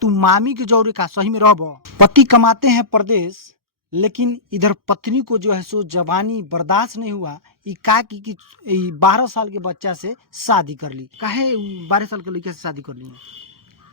तू मामी के जौरे का सही में रहब। पति कमाते हैं परदेश, लेकिन इधर पत्नी को जो है सो जवानी बर्दाश्त नहीं हुआ। का की 12 साल के बच्चा से शादी कर ली। काहे 12 साल के लड़के से शादी कर ली?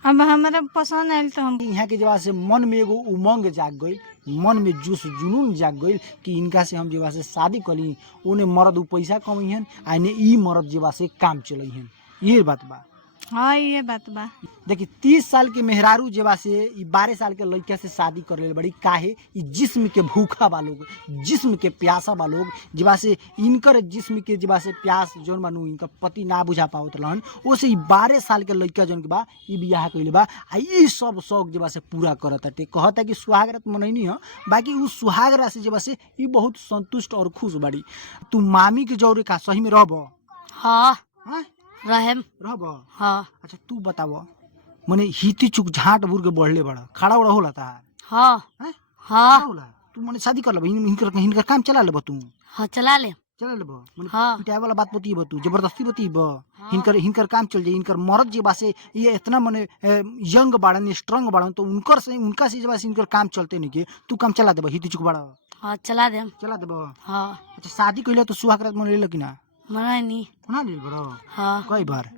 अब हमारा पसंद आयल तो हम यहाँ के जवाब से मन में एगो उमंग जाग गई, मन में जोश जुनून जाग गई कि इनका से हम जवा से शादी करी। उन्हें मर्द पैसा कमैहन आ ई मर्द जवा से काम चलैहन। ये बात बा। हाँ ये बात बा। देखिए 30 साल के मेहरारू जेबा से 12 साल के लड़का से शादी कर ले बड़ी। काहे जिस्म के भूखा बा लोग, जिस्म के प्यासा बा लोग। जेबा से इनकर जिस्म के जेबा से प्यास जौन बानू इनका पति ना बुझा पावत रहन, ओसे 12 साल के लड़का जौन के बा ई बियाह कइले बा। आ ई सब शौक जेबा से पूरा करताटे। कहता कि सुहाग रात मनैनी ह, बाकी उ सुहाग रात से जेबा से ई बहुत संतुष्ट और खुश बाड़ी। तू मामी के जौरे का सही में रहब? हाँ हां रहेम। रहब। हाँ अच्छा तू बताव, मने हिती चुक झाट बुर के बढ़ले बड़ा खड़ा उड़ा होला तार? हाँ हैं? हाँ होला तू मने शादी कर लब, हिनकर काम चला लेब तू? हाँ चला ले। चला लेब मने हाँ। पिटाए वाला बात बतीब तू, जबरदस्ती बतीब। हाँ। हिनकर काम चल जाई। इनकर मर्द जे बासे ये इतना मने यंग बाड़न, स्ट्रांग बाड़न, तो उनका से जे बासे इनकर काम चलते नहीं के तू काम चला देब। हिती चुक बड़ा हाँ चला देम। चला देब। हाँ अच्छा शादी कइले तो सुहाग रात मनैले कि ना? मनैनी। मना लेल बड़ा? हाँ कई बार?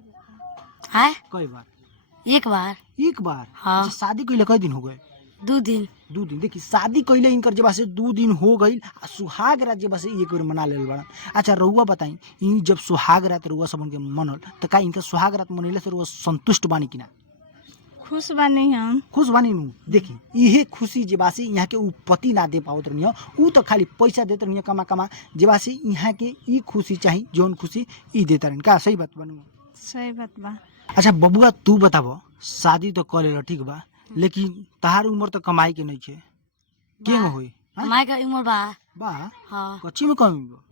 है कई बार? एक बार। एक बार? हाँ। अच्छा शादी कइले कई दिन हो गए? 2 दिन। 2 दिन। देखी शादी कइले इनकर जेबा से 2 दिन हो गई। सुहाग रात जेबा से एक बार मना लेल बड़ा। अच्छा रउआ बताई, इन जब सुहाग रात रउआ सबन के मनल त का इनका सुहाग रात मनैले से रउआ संतुष्ट बानी कि ना? खुश बानी हम। खुश बानी नु? देखी इहे खुशी जेबा से यहाँ के उ पति ना दे पावत रहनी, उ तो खाली पैसा देत रहनी कमा कमा। जेबा से यहाँ के ई खुशी चाही जौन खुशी ई देता रहनी। का सही बात बनू? सही बात बा। अच्छा बबुआ तू बताव, शादी तो कर लेला ठीक बा, लेकिन तहार उम्र तो कमाई के नहीं छे, केंग होई? कमाई का उम्र बा। बा हाँ कच्ची में कमी बा?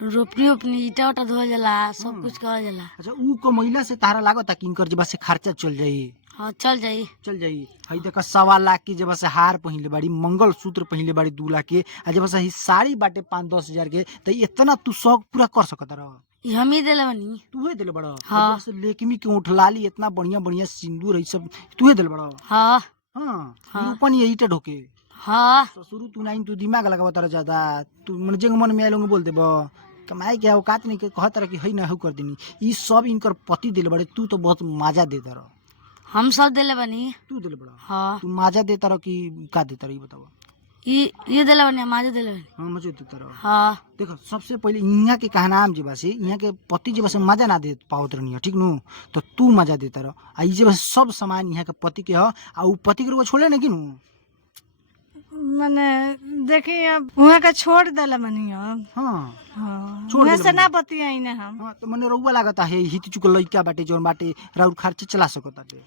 रोपनी उपनी ईटा उटा धोल जाला, सब कुछ करल जाला। अच्छा उ कमैला से तारा लागत कि इनकर जेबा से खर्चा चल जाई? हाँ चल जाई। चल जाई। हई देख 1.25 लाख की जेबा से हार पहिनले बाड़ी, मंगल सूत्र पहिनले बाड़ी 2 लाख के, आ जेबा से ही साड़ी बाटे 5-10 हजार के। त इतना तू शौक पूरा कर सकत रह? ई हम ही देले बनी। तू ही देले बड़ा? हाँ। से लेकमी के उठलाली इतना बढ़िया बढ़िया सिंदूर है सब तू ही देले बड़ा? हाँ हां हाँ। ऊपर ये ईटा ढोके। हाँ ससुरु तू नहीं, तू दिमाग लगाव तारा ज्यादा। तू मन जेंग मन में आलोंगे बोल देब कमाई के औकात नहीं के कहत रह कि हई ना हु कर देनी। ई सब इनकर पति दिले बड़े, तू तो बहुत मजा देता रह। हम सब देले बनी। तू दिले बड़ा? हाँ तू मजा देता रह कि का देता रह? ई बताओ। ये देले बनी, माजे देले बनी। हां मजा देता रह। हाँ देखो सबसे पहले यहाँ के कहनाम जे बासे, यहाँ के पति जे बासे मजा ना दे पावत रहनी ठीक नु, तो तू मजा देता रह। आ ई जे बासे सब सामान यहाँ के पति के ह, आ उ पति के रुआ छोड़े ना कि नु? मने देखी अब वहाँ का छोड़ देला बनी अब। हाँ हाँ छोड़ वहाँ देले से बनी। ना बतियाई ना हम। हाँ तो मने रउआ लागता है हित चुक लइका बाटे जौन बाटे राउर खर्च चला सकताटे।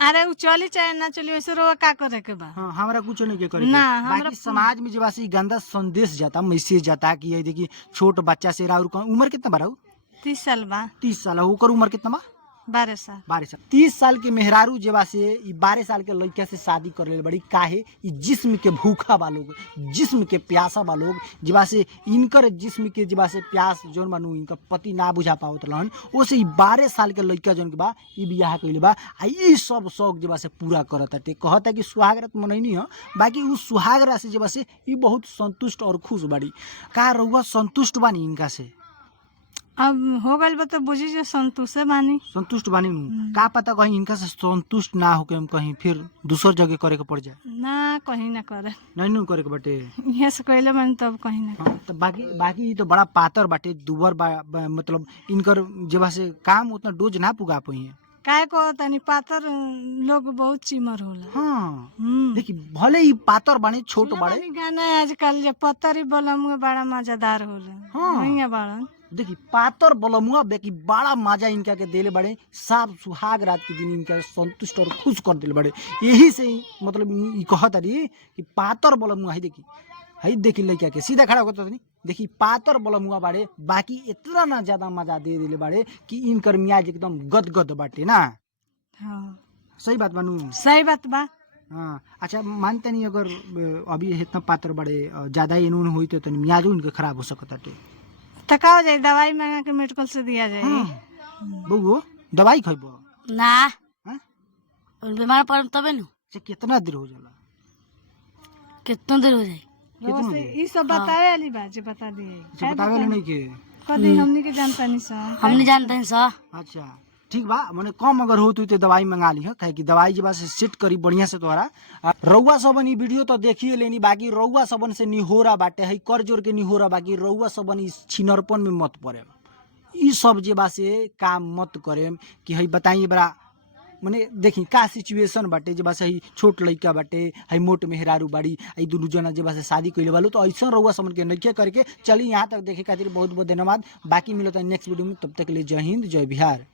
अरे उ चली चाहे ना चली वैसे रो का करे के बा। हाँ हमरा कुछ नहीं के करे ना, के। हमरा- बाकी समाज में जेबा से गंदा संदेश जाता, मैसेज जाता कि ये देखिए छोट बच्चा से राउर उम्र कितना बा? राउर 30 साल बा। 30 साल। ओकर उम्र कितना बा? 12 साल। 12 साल। 30 साल के मेहरारू जेबा से 12 साल के लड़का से शादी कर ले बड़ी। काहे जिस्म के भूखा बा लोग, जिस्म के प्यासा बा लोग। जेबा से इनकर जिस्म के जेबा से प्यास जौन बानू इनका पति ना बुझा पावत रहन, ओसे 12 साल के लड़का जौन के बा ई बियाह कइले बा। आ ई सब शौक जेबा से पूरा करताटे। कहता कि सुहाग रात मनैनी ह, बाकी उ सुहाग रात से जेबा से ई बहुत संतुष्ट और खुश बाड़ी। का रउआ संतुष्ट बानी इनका से? अब हो गइल बा तो बुझी जो संतुष्ट बानी। संतुष्ट बानी नु? का पता कहीं इनका से संतुष्ट ना होके हम कहीं फिर दूसर जगह करे के पड़ जाए। ना कहीं ना करे, नहीं नु करे के बाटे। यहाँ से कहले बनी तब कहीं ना। हाँ, तो बाकी बाकी तो बड़ा पातर बाटे, दुबर मतलब इनकर जेबा से काम उतना डोज ना पुगा पाई है। काय को तनी पातर लोग बहुत चिमर होला। हाँ देखी भले ही पातर बाने छोट बाड़े। गाना आजकल जो पतरी बलम बड़ा मजेदार होला। हाँ। वहीं बाड़न। देखी पातर बलमुआ बेकी बड़ा मजा इनका के देले बड़े। साफ सुहाग रात के दिन इनका संतुष्ट और खुश कर दिले बड़े। यही से मतलब ई कहत रही कि पातर बलमुआ है। देखी है, देखी लइका के सीधा खड़ा होता नहीं। देखी पातर बलमुआ बाड़े, बाकी इतना ना ज्यादा मजा दे दिले बाड़े कि इनकर मियाज एकदम गदगद बाटे ना। हाँ सही बात बानू? सही बात बा। हाँ अच्छा मानते नहीं अगर अभी इतना पातर बड़े ज्यादा इनून हुई तो मियाज उनके खराब हो सकताटे। तका हो जाए, दवाई मंगा के मेडिकल से दिया जाए। हाँ। बउओ दवाई खइबो ना हैं? बीमार पड़म तबे नु। अच्छा कितना देर हो जाला? कितना देर हो जाए? कितना वैसे देर? ई सब बतावे वाली बात जे बता दिए अच्छा बतावे ले नहीं के? कदी हमनी के जानता नहीं सन हम नहीं जानते हैं सर। अच्छा ठीक बा, माने कम अगर हो तो दवाई मंगा ली काहे कि दवाई जे बा से सेट करी बढ़िया से तोहरा। रउआ सबन ई वीडियो तो देखिए लेनी, बाकी रउआ सबन से निहोरा बाटे है कर जोर के निहोरा, बाकी रउआ सबन ई छिनरपन में मत पड़े। ई सब जे बा से काम मत करे कि हई बताइए बड़ा माने देखी का सिचुएशन बाटे जे बा से हई छोट लइका बाटे, हई मोट मेहरारू बाड़ी, हई दुनु जना जे बा से शादी कइले बालो, तो ऐसा रउआ समन के नइखे करके चली। यहाँ तक देखे खातिर बहुत बहुत धन्यवाद। बाकी मिलता है नेक्स्ट वीडियो में, तब तक के लिए जय हिंद जय बिहार।